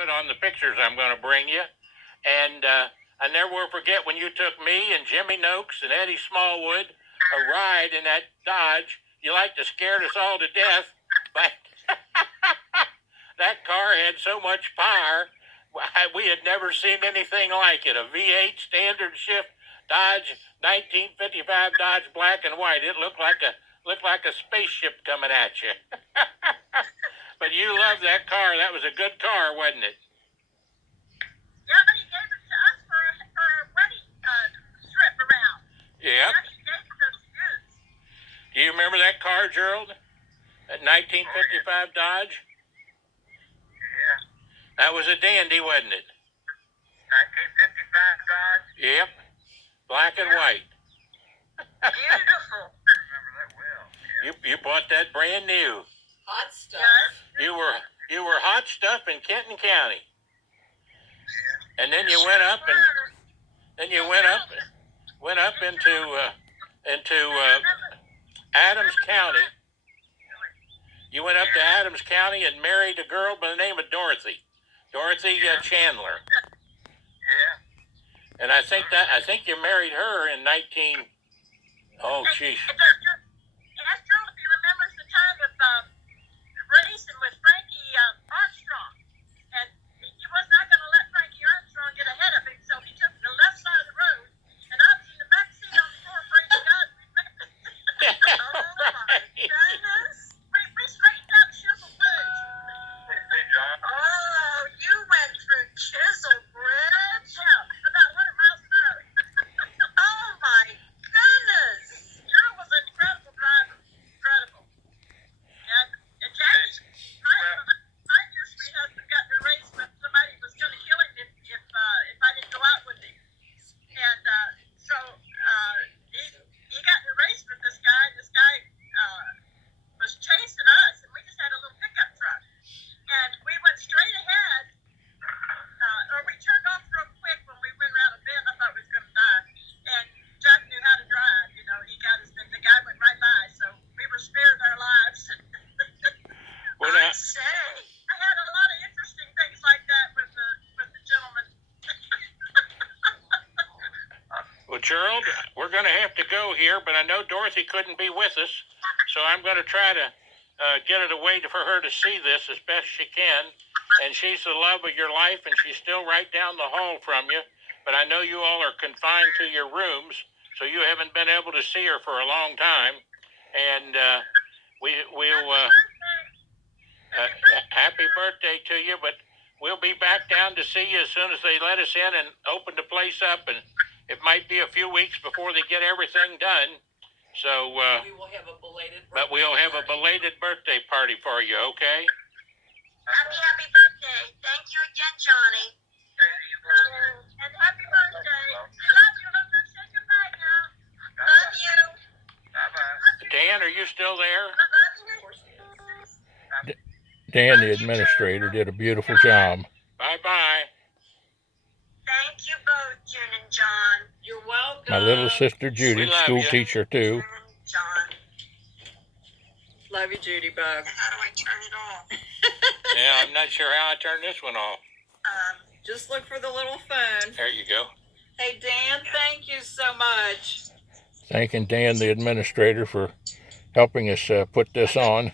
On the pictures I'm going to bring you. And I never will forget when you took me and Jimmy Noakes and Eddie Smallwood a ride in that Dodge. You like to scare us all to death, but that car had so much power. We had never seen anything like it. A V8 standard shift Dodge, 1955 Dodge black and white. It looked like a spaceship coming at you. But you loved that car. That was a good car, wasn't it? Yeah, he gave it to us for a wedding trip around. Yeah. He gave it to us. Do you remember that car, Gerald? That 1955 Dodge? Yeah. That was a dandy, wasn't it? 1955 Dodge? Yep. Black and white. Beautiful. I remember that well. Yeah. You bought that brand new. Hot stuff. You were hot stuff in Kenton County. Yeah. And then you went up into Adams County. You went up to Adams County and married a girl by the name of Dorothy Chandler. Yeah. And I think you married her in 19. Oh, jeez. Ask Gerald if he remembers the time of racing with Frankie Armstrong, and he was not going to let Frankie Armstrong get ahead of him, so he took the left side of the road, and I was in the back seat on the floor, praise God. Oh my goodness! We straightened out Chisel Bridge. Hey, John. Oh, you went through Chisel Bridge? Yeah, about 100 miles an hour. Oh my goodness! Gerald was an incredible driver. Incredible. And Jack, my dear sweet husband got in a race with somebody who was going to kill him if I didn't go out with him. And so he got in a race with this guy, and this guy was chasing us, and we just had a little pickup truck. And we went straight ahead, or we turned off real quick when we went around a bend. I thought we was going to die. And Jack knew how to drive. You know, the guy went right by, so we were spared our lives. Well, I had a lot of interesting things like that with the gentleman. Well, Gerald, we're going to have to go here, but I know Dorothy couldn't be with us, so I'm going to try to get it a way for her to see this as best she can. And she's the love of your life, and she's still right down the hall from you. But I know you all are confined to your rooms, so you haven't been able to see her for a long time. And happy birthday to you, but we'll be back down to see you as soon as they let us in and open the place up. And it might be a few weeks before they get everything done. So, we will have a belated birthday but we'll have a belated birthday party for you, okay? Happy birthday. Thank you again, Johnny. And happy birthday. Love you. Say goodbye now. Love you. Bye-bye. Dan, are you still there? Love you. Dan, the administrator, did a beautiful job. Bye-bye. Thank you both, June and John. You're welcome. My little sister Judy, We love school you. teacher too. June and John. Love you, Judy Bug. How do I turn it off? Yeah, I'm not sure how I turn this one off. Just look for the little phone. There you go. Hey, Dan, thank you so much. Thanking Dan, the administrator, for helping us put this on.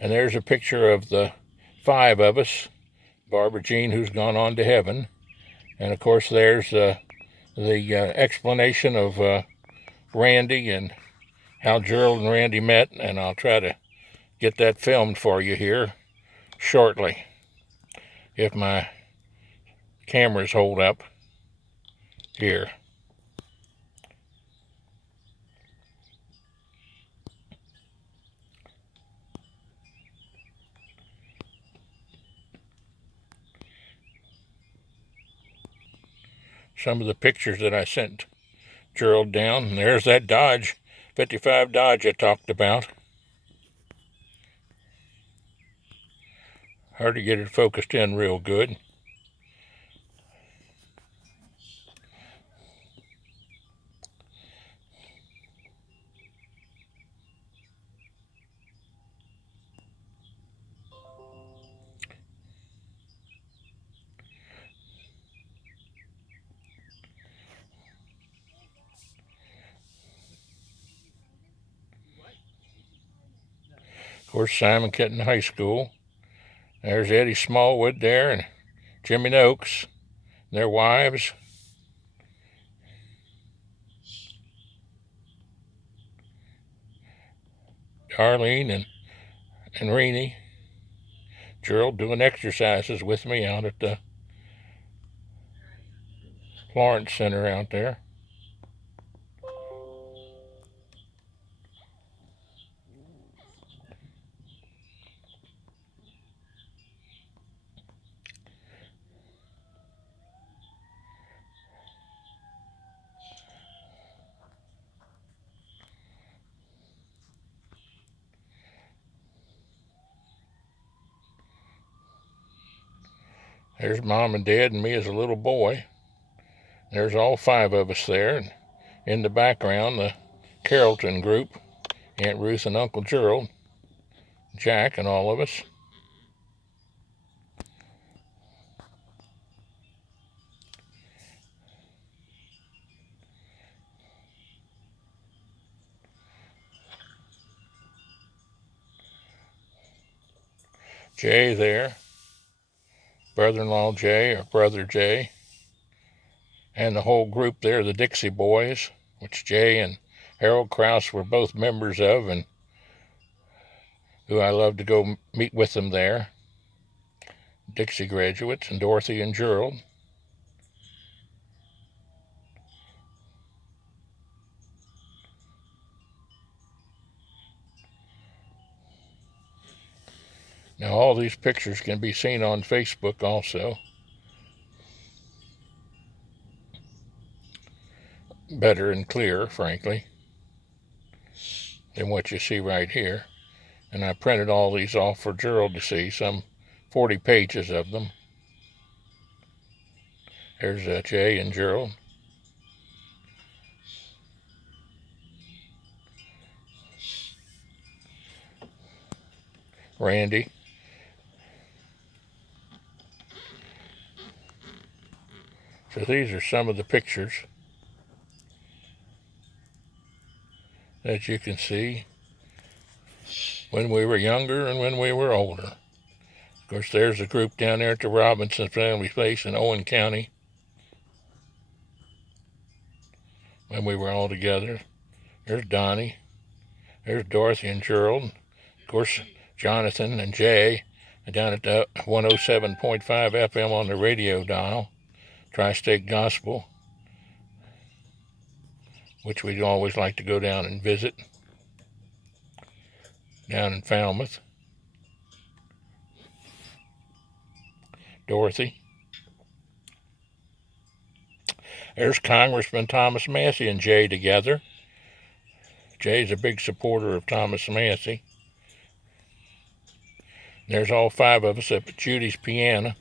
And there's a picture of the 5 of us. Barbara Jean, who's gone on to heaven. And, of course, there's the explanation of Randy and how Gerald and Randy met. And I'll try to get that filmed for you here shortly, if my cameras hold up here. Some of the pictures that I sent Gerald down. And there's that Dodge, 55 Dodge I talked about. Hard to get it focused in real good. course, Simon Kenton High School. There's Eddie Smallwood there and Jimmy Noakes, their wives. Darlene and Renee. Gerald doing exercises with me out at the Florence Center out there. There's Mom and Dad and me as a little boy. There's all 5 of us there. And in the background, the Carrollton group, Aunt Ruth and Uncle Gerald, Jack and all of us. Jay there, brother-in-law Jay, or brother Jay, and the whole group there, the Dixie Boys, which Jay and Harold Krause were both members of, and who I love to go meet with them there. Dixie graduates, and Dorothy and Gerald. Now all these pictures can be seen on Facebook also. Better and clearer, frankly, than what you see right here. And I printed all these off for Gerald to see, some 40 pages of them. There's Jay and Gerald. Randy. So these are some of the pictures that you can see when we were younger and when we were older. Of course, there's a group down there at the Robinson family place in Owen County when we were all together. There's Donnie. There's Dorothy and Gerald. Of course, Jonathan and Jay down at the 107.5 FM on the radio dial, Tri-State Gospel, which we'd always like to go down and visit down in Falmouth. Dorothy. There's Congressman Thomas Massey and Jay together. Jay's a big supporter of Thomas Massey. There's all 5 of us up at Judy's Piano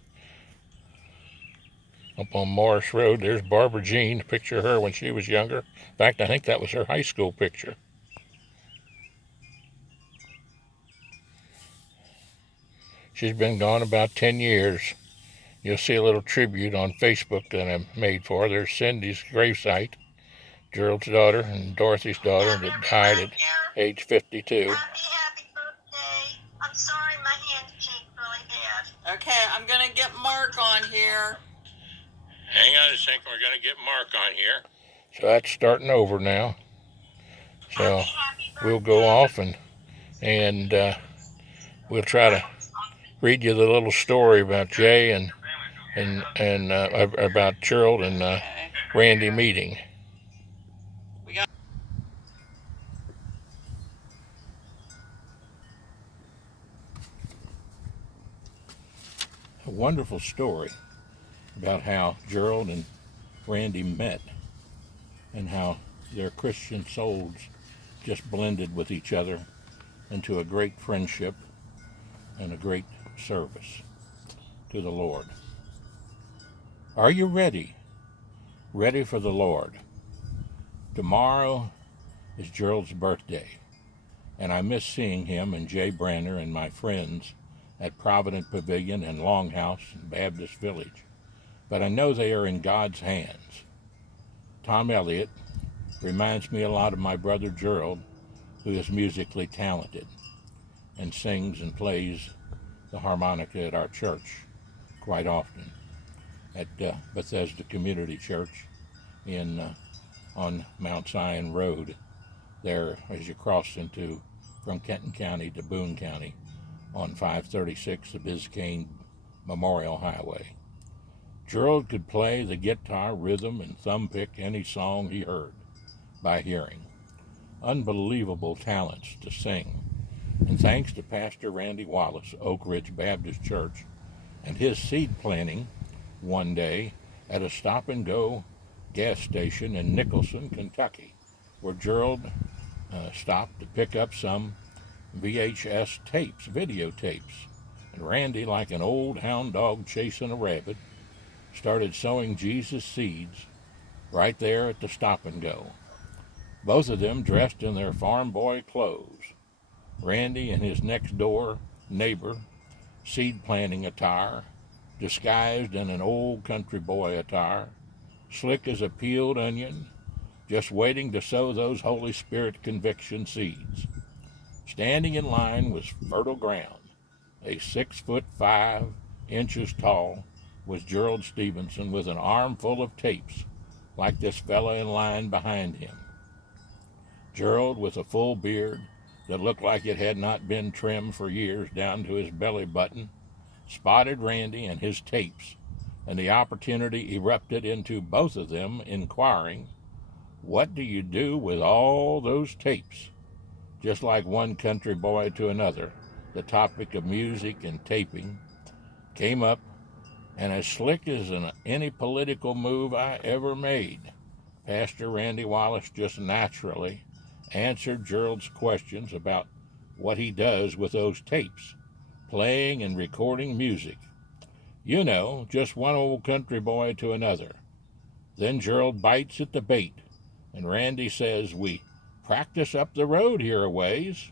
up on Morris Road. There's Barbara Jean, a picture of her when she was younger. In fact, I think that was her high school picture. She's been gone about 10 years. You'll see a little tribute on Facebook that I made for her. There's Cindy's gravesite, Gerald's daughter and Dorothy's daughter that died at age 52. Happy birthday. I'm sorry my hand shakes really bad. Okay, I'm gonna get Mark on here. Hang on a second, we're going to get Mark on here. So that's starting over now. So we'll go off and we'll try to read you the little story about Jay and about Gerald and Randy meeting. A wonderful story about how Gerald and Randy met and how their Christian souls just blended with each other into a great friendship and a great service to the Lord. Are you ready? Ready for the Lord? Tomorrow is Gerald's birthday, and I miss seeing him and Jay Brandner and my friends at Provident Pavilion and Longhouse in Baptist Village. But I know they are in God's hands. Tom Elliott reminds me a lot of my brother Gerald, who is musically talented. and sings and plays the harmonica at our church quite often, at Bethesda Community Church on Mount Zion Road, there as you cross from Kenton County to Boone County on 536, the Biscayne Memorial Highway. Gerald could play the guitar, rhythm, and thumb pick any song he heard by hearing. Unbelievable talents to sing. And thanks to Pastor Randy Wallace, Oak Ridge Baptist Church, and his seed planting one day at a stop-and-go gas station in Nicholson, Kentucky, where Gerald stopped to pick up some VHS tapes, videotapes. And Randy, like an old hound dog chasing a rabbit, started sowing Jesus seeds right there at the stop-and-go. Both of them dressed in their farm boy clothes. Randy and his next-door neighbor, seed planting attire, disguised in an old country boy attire, slick as a peeled onion, just waiting to sow those Holy Spirit conviction seeds. Standing in line was fertile ground. A 6'5" tall was Gerald Stephenson with an armful of tapes, like this fella in line behind him. Gerald, with a full beard that looked like it had not been trimmed for years down to his belly button, spotted Randy and his tapes, and the opportunity erupted into both of them inquiring, "What do you do with all those tapes?" Just like one country boy to another, the topic of music and taping came up, and as slick as any political move I ever made, Pastor Randy Wallace just naturally answered Gerald's questions about what he does with those tapes, playing and recording music. You know, just one old country boy to another. Then Gerald bites at the bait, and Randy says, "We practice up the road here a ways."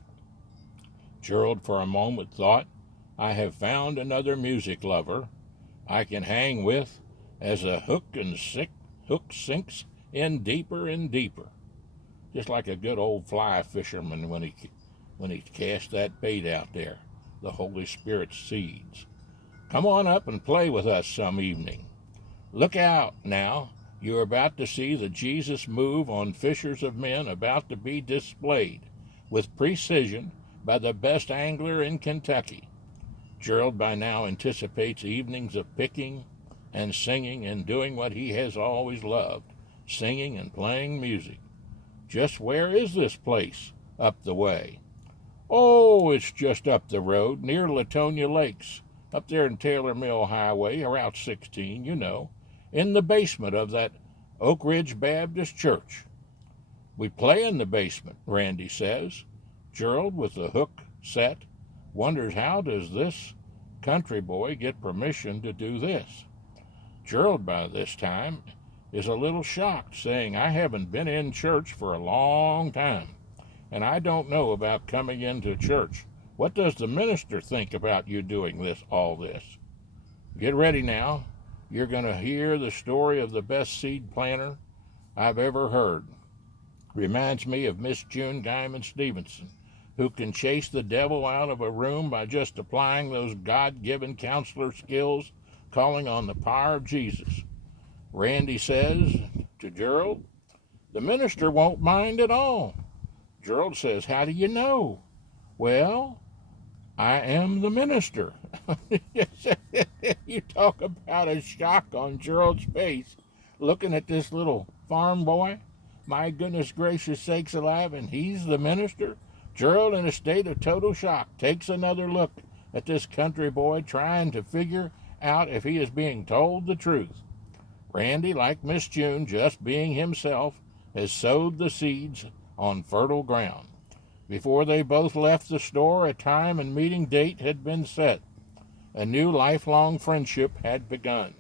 Gerald for a moment thought, "I have found another music lover I can hang with as a hook sinks in deeper and deeper." Just like a good old fly fisherman when he cast that bait out there, the Holy Spirit's seeds. "Come on up and play with us some evening. Look out now, you're about to see the Jesus move on fishers of men about to be displayed with precision by the best angler in Kentucky." Gerald by now anticipates evenings of picking and singing and doing what he has always loved, singing and playing music. "Just where is this place?" "Up the way." "Oh, it's just up the road, near Latonia Lakes, up there in Taylor Mill Highway, Route 16, you know, in the basement of that Oak Ridge Baptist Church." "We play in the basement," Randy says. Gerald, with the hook set, wonders how does this country boy get permission to do this. Gerald, by this time, is a little shocked, saying, "I haven't been in church for a long time, and I don't know about coming into church. What does the minister think about you doing all this?" Get ready now. You're going to hear the story of the best seed planter I've ever heard. Reminds me of Miss June Geiman-Stephenson, who can chase the devil out of a room by just applying those God-given counselor skills, calling on the power of Jesus. Randy says to Gerald, "The minister won't mind at all." Gerald says, "How do you know?" "Well, I am the minister." You talk about a shock on Gerald's face, looking at this little farm boy. My goodness gracious sakes alive, and he's the minister? Gerald, in a state of total shock, takes another look at this country boy, trying to figure out if he is being told the truth. Randy, like Miss June, just being himself, has sowed the seeds on fertile ground. Before they both left the store, a time and meeting date had been set. A new lifelong friendship had begun.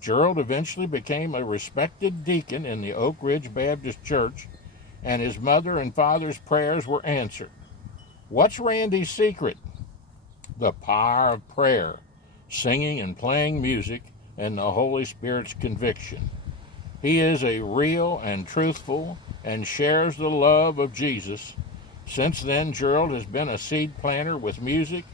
Gerald eventually became a respected deacon in the Oak Ridge Baptist Church, and his mother and father's prayers were answered. What's Randy's secret? The power of prayer, singing and playing music, and the Holy Spirit's conviction. He is a real and truthful and shares the love of Jesus Since then, Gerald has been a seed planter with music,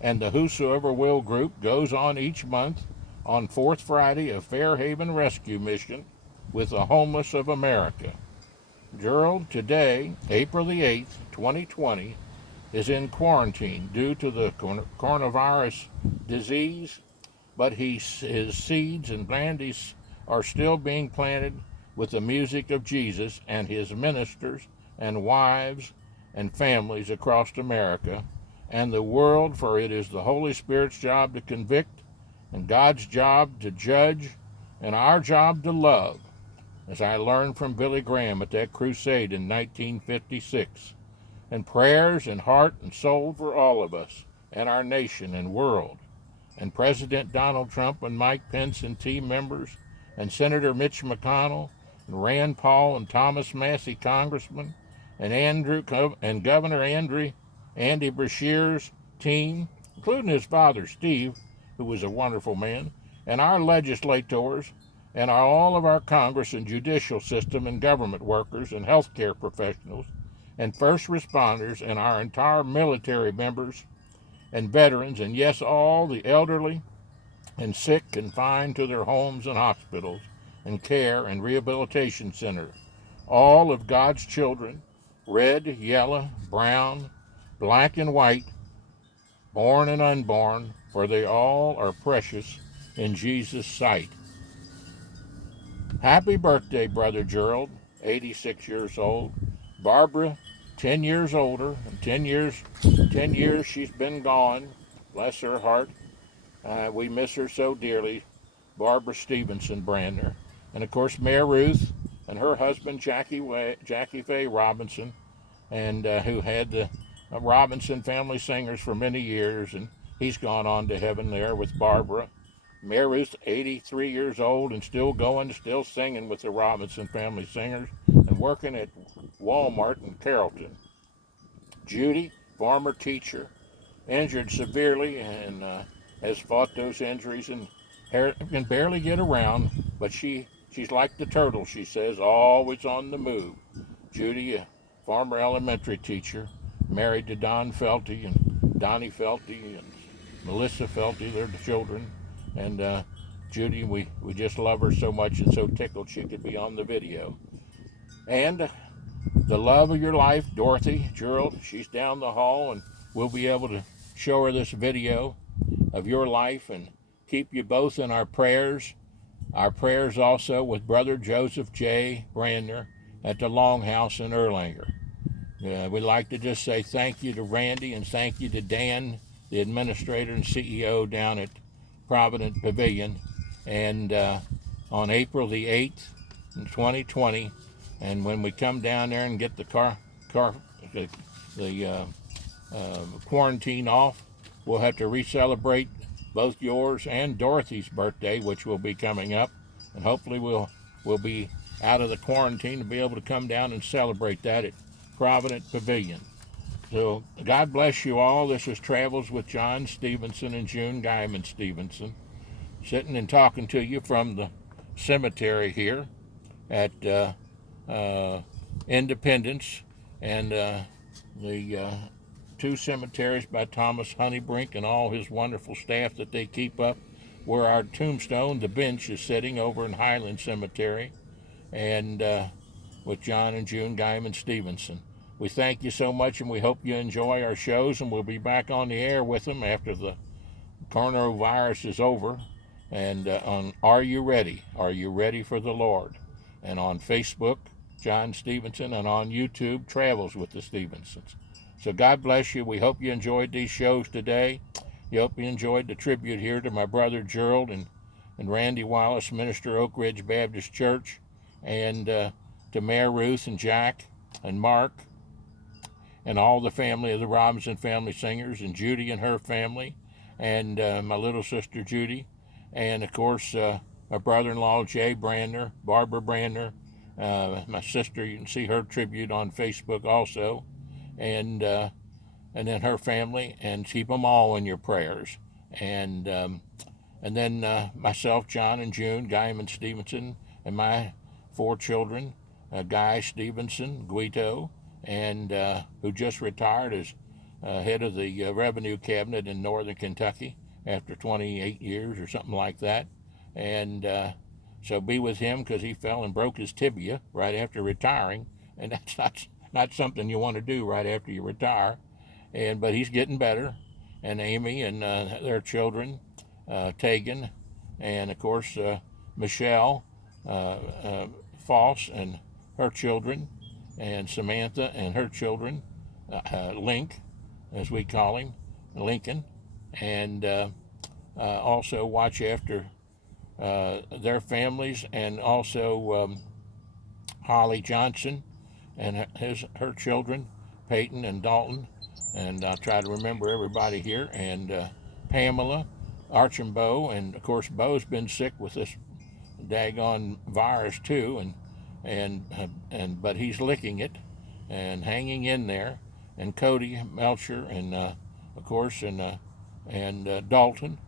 and the Whosoever Will group goes on each month on Fourth Friday of Fairhaven Rescue Mission with the homeless of America. Gerald, today, April the 8th, 2020, is in quarantine due to the coronavirus disease, but his seeds and brandies are still being planted with the music of Jesus and his ministers and wives and families across America and the world, for it is the Holy Spirit's job to convict and God's job to judge and our job to love, as I learned from Billy Graham at that crusade in 1956. And prayers and heart and soul for all of us and our nation and world. And President Donald Trump and Mike Pence and team members and Senator Mitch McConnell and Rand Paul and Thomas Massey congressman and Governor Andy Beshear's team, including his father Steve, who was a wonderful man, and our legislators and all of our Congress and judicial system and government workers and healthcare professionals and first responders and our entire military members and veterans, and yes, all the elderly and sick confined to their homes and hospitals and care and rehabilitation centers, all of God's children, red, yellow, brown, black, and white, born and unborn, for they all are precious in Jesus' sight. Happy birthday, Brother Gerald, 86 years old. Barbara, 10 years older, and 10 years she's been gone. Bless her heart. We miss her so dearly. Barbara Stevenson Brandner. And of course, Mayor Ruth and her husband, Jackie Faye Robinson, and who had the Robinson Family Singers for many years, and he's gone on to heaven there with Barbara. Mayor Ruth, 83 years old and still going, still singing with the Robinson Family Singers and working at Walmart in Carrollton. Judy, former teacher, injured severely and has fought those injuries and can barely get around, but she's like the turtle, she says, always on the move. Judy, a former elementary teacher, married to Don Felty and Donnie Felty and Melissa Felty, they're the children. And Judy, we just love her so much and so tickled she could be on the video. And the love of your life, Dorothy, Gerald, she's down the hall, and we'll be able to show her this video of your life and keep you both in our prayers. Our prayers also with Brother Joseph Jay Brandner at the Longhouse in Erlanger. We'd like to just say thank you to Randy and thank you to Dan, the administrator and CEO down at Provident Pavilion, and on April the 8th in 2020, and when we come down there and get the quarantine off, we'll have to re-celebrate both yours and Dorothy's birthday, which will be coming up, and hopefully we'll be out of the quarantine to be able to come down and celebrate that at Provident Pavilion. So God bless you all. This is Travels with John Stephenson and June Geiman-Stephenson, sitting and talking to you from the cemetery here at Independence, and the two cemeteries by Thomas Honeybrink and all his wonderful staff that they keep up, where our tombstone, the bench, is sitting over in Highland Cemetery, and with John and June Geiman-Stephenson. We thank you so much, and we hope you enjoy our shows, and we'll be back on the air with them after the coronavirus is over. And on Are You Ready? Are You Ready for the Lord? And on Facebook, John Stephenson, and on YouTube, Travels with the Stephensons. So God bless you. We hope you enjoyed these shows today. We hope you enjoyed the tribute here to my brother Gerald and Randy Wallace, minister, Oak Ridge Baptist Church, and to Mayor Ruth and Jack and Mark, and all the family of the Robinson Family Singers, and Judy and her family, and my little sister Judy, and of course my brother-in-law Jay Brandner, Barbara Brandner, my sister. You can see her tribute on Facebook also, and then her family, and keep them all in your prayers. And then myself, John and June Geiman-Stephenson, and my 4 children, Guy Stevenson, Guido, and who just retired as head of the revenue cabinet in northern Kentucky after 28 years or something like that. And so be with him, because he fell and broke his tibia right after retiring, and that's not something you want to do right after you retire. But he's getting better, and Amy and their children, Tegan, and of course Michelle Foss and her children, and Samantha and her children, Link, as we call him, Lincoln, and also watch after their families, and also Holly Johnson and her children, Peyton and Dalton, and I'll try to remember everybody here, and Pamela, Archambault, and of course Bo's been sick with this daggone virus too, and but he's licking it and hanging in there, and Cody Melcher, and of course, and Dalton,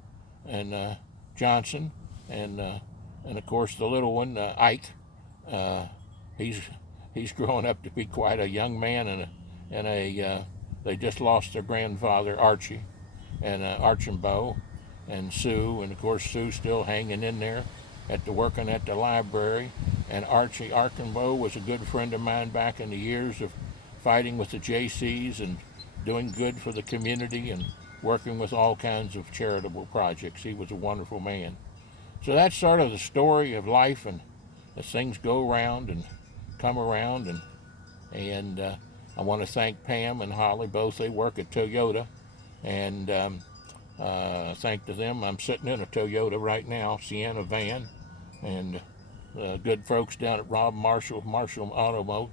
and Johnson, and of course the little one, Ike. He's growing up to be quite a young man, and they just lost their grandfather Archie, and Archambault, and Sue, and of course Sue's still hanging in there working at the library. And Archie Archambault was a good friend of mine back in the years of fighting with the JCs and doing good for the community and working with all kinds of charitable projects. He was a wonderful man. So that's sort of the story of life, and as things go around and come around, and I want to thank Pam and Holly both. They work at Toyota, and thank to them, I'm sitting in a Toyota right now, Sienna van, and good folks down at Marshall Automotive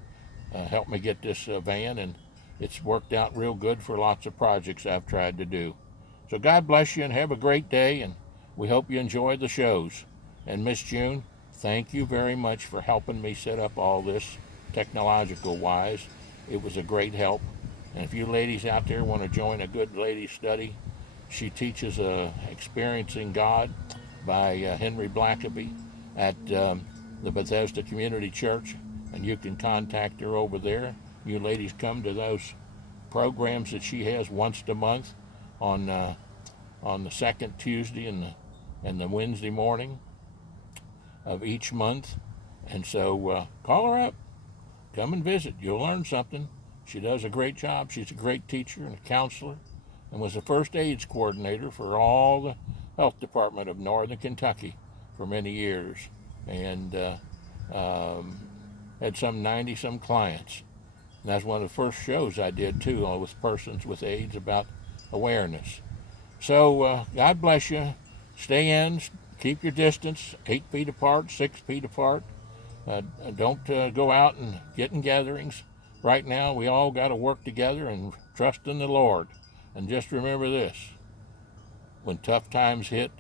helped me get this van, and it's worked out real good for lots of projects I've tried to do. So God bless you, and have a great day, and we hope you enjoy the shows. And Miss June, thank you very much for helping me set up all this technological wise. It was a great help. And if you ladies out there want to join a good lady study, she teaches Experiencing God by Henry Blackaby at the Bethesda Community Church, and you can contact her over there. You ladies come to those programs that she has once a month on the second Tuesday and the Wednesday morning of each month. And so call her up, come and visit. You'll learn something. She does a great job. She's a great teacher and a counselor, and was the first AIDS coordinator for all the health department of northern Kentucky for many years, and had some 90-some clients. And that's one of the first shows I did too, with persons with AIDS, about awareness. So God bless you. Stay in, keep your distance, 8 feet apart, 6 feet apart. Don't go out and get in gatherings. Right now, we all got to work together and trust in the Lord. And just remember this: when tough times hit,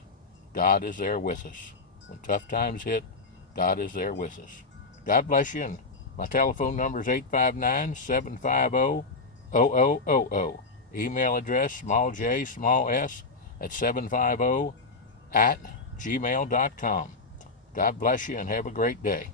God is there with us. When tough times hit, God is there with us. God bless you. And my telephone number is 859-750-0000. Email address, small j, small s, at 750 @gmail.com. God bless you, and have a great day.